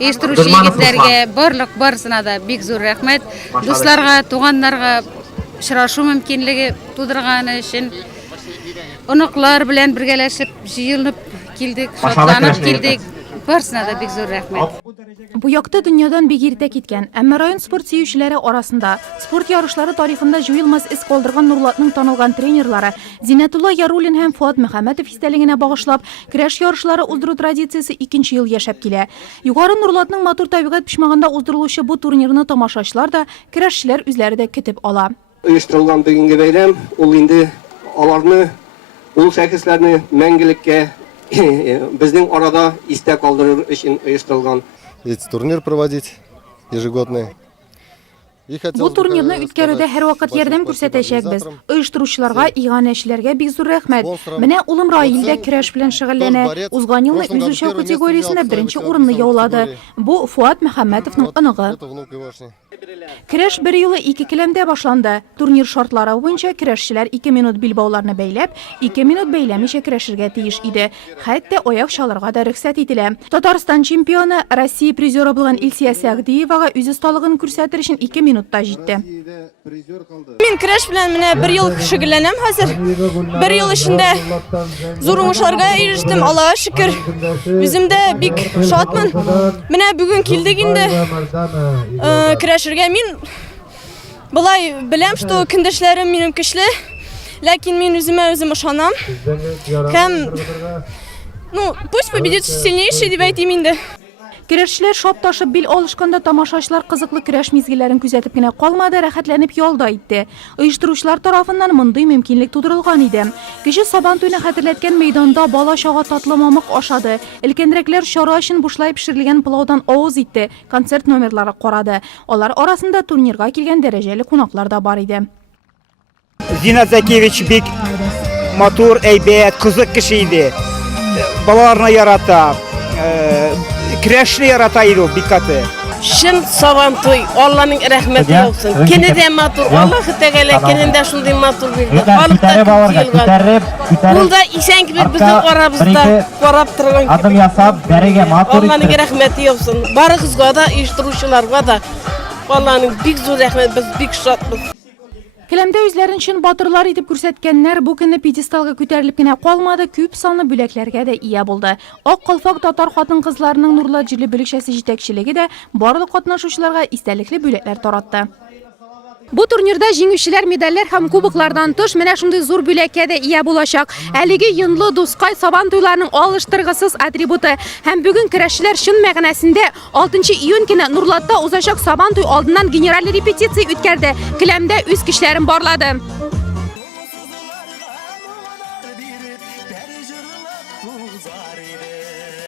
Uyushtiruvchi yigitlarga, barısına da bek zo'r rahmat. Do'stlarga, tuğanlarga uchrashuv mumkinligi tug'dirgani uchun unuqlar bilan birgalashib, yig'ilib keldik, shodlanib keldik. Barısına da bek zo'r rahmat. Bu yoqda dunyodan begirta ketgan, ammo rayon sport sevuvchilari orasida sport yarışlari tarixida jo'yilmas iz qoldirgan Nurlatning tanilgan trenerlari Zinatullo Yarulin ham Fuat Muhammadov esdaligini bag'ishlab, kurash yarışlari uzdiruv traditsiyasi 2-yil yashab keladi. Yuqori Nurlatning motor tabiat pishmaganda uzdiriluvchi bu turnirni tomoshachilar da, kurashchilar o'zlarida kutib ola. Uyushtirilgan bugungi bayram, ul endi alarni, ul sakizlarni mangilikka bizning orada istak qoldirir uchun uyushtirilgan. Эти турнир проводить ежегодный. Bu turnirni o'tkazishda har vaqt yordam ko'rsatishamiz. Uyushtiruvchilarga, ihanəçilərə bek zo'r rahmat. Менә улым Railda kurash bilan shug'ullana. O'zgan yilni yüzüçü kategoriyasida birinchi o'rinni yovladi. Bu Fuat Muhammadovning inig'i. Kurash 1 yili 2 kilamda boshlandi. Turnir shartlari bo'yicha kurashchilar 2 minut bilbog'larni baylab, 2 minut baylamisha kurashirga tegish edi. Hatto oyoq shalarga da ruxsat etiladi. Tatariston chempioni, Rossiya prizori bo'lgan Ilsiya Sagdiyevaga o'z ustaligini ko'rsatish uchun 2 minutda yetdi. Men kurash bilan mana 1 yil shug'ullanam hozir. 1 yil ichida zo'r o'yinlarga erishdim, Allohga shukr. O'zimda bek shodman. Mana bugun keldik endi. Kurashirga men bulay bilam, что kundashlarim menim kuchli, lekin men o'zim ishonam. Ham pусть победит сильнейший deb aytayman endi. Kurashchilar shop tashib bil olishganda tomoshachilar qiziqli kurash mezgillarini kuzatibgina qolmadi, rahatlanib yolda etdi. Uyushtiruvchilar tomonidan bunday mumkinlik tug'dirilgan edi. Kecha Sabanto'yni xatirlatgan maydonda bola chog'a tatli momiq oshadi. Ilkindiraklar shora uchun bushlayib pishirilgan pilovdan ovoz etdi. Konsert nomerlari qoradi. Ular orasida turnirga kelgan darajali qo'noqlar da bor edi. Zinat Zakevich bek motor aybat qiziq kishi edi. Bolalarni yarata, kurashni yarataydi bekati. Shin Sabanto'y, Allohning rahmati olsun. Kenede motor, Alloh Teala kenede shunday motor berdi. Bunda ishonch bizning orabizda qarab turgan. Adım yasab, beriga motor. Allohning rahmati olsun. Barig'izga da, uyushtiruvchilarga da Allohning bek zo'r rahmat, biz bek shodmiz. Kilamda o'zlarini chin botirlar etib ko'rsatganlar bu kunni pedestalga ko'tarilibgina qolmadi, ko'p sonli bo'laklarga da ega bo'ldi. Oq qalfoq tatar xotin-qizlarining nurli jili bo'lishasi yetakchiligida barliq qatnashuvchilarga istallikli bo'laklar taratdi. Bu turnirda jenguvchilar medallar ham kuboklardan tush, mana shunday zo'r bo'lakka da ega bo'lashaq. Haligi yinli do'stqay Sabanto'ylarning olishtirg'isiz atributi. Ham bugun kurashchilar shin ma'nosida 6-iyun kuni Nurlatda o'zashaq Sabanto'y oldidan general repetitsiya o'tkazdi. Kilamda o'z kishlarim borladi.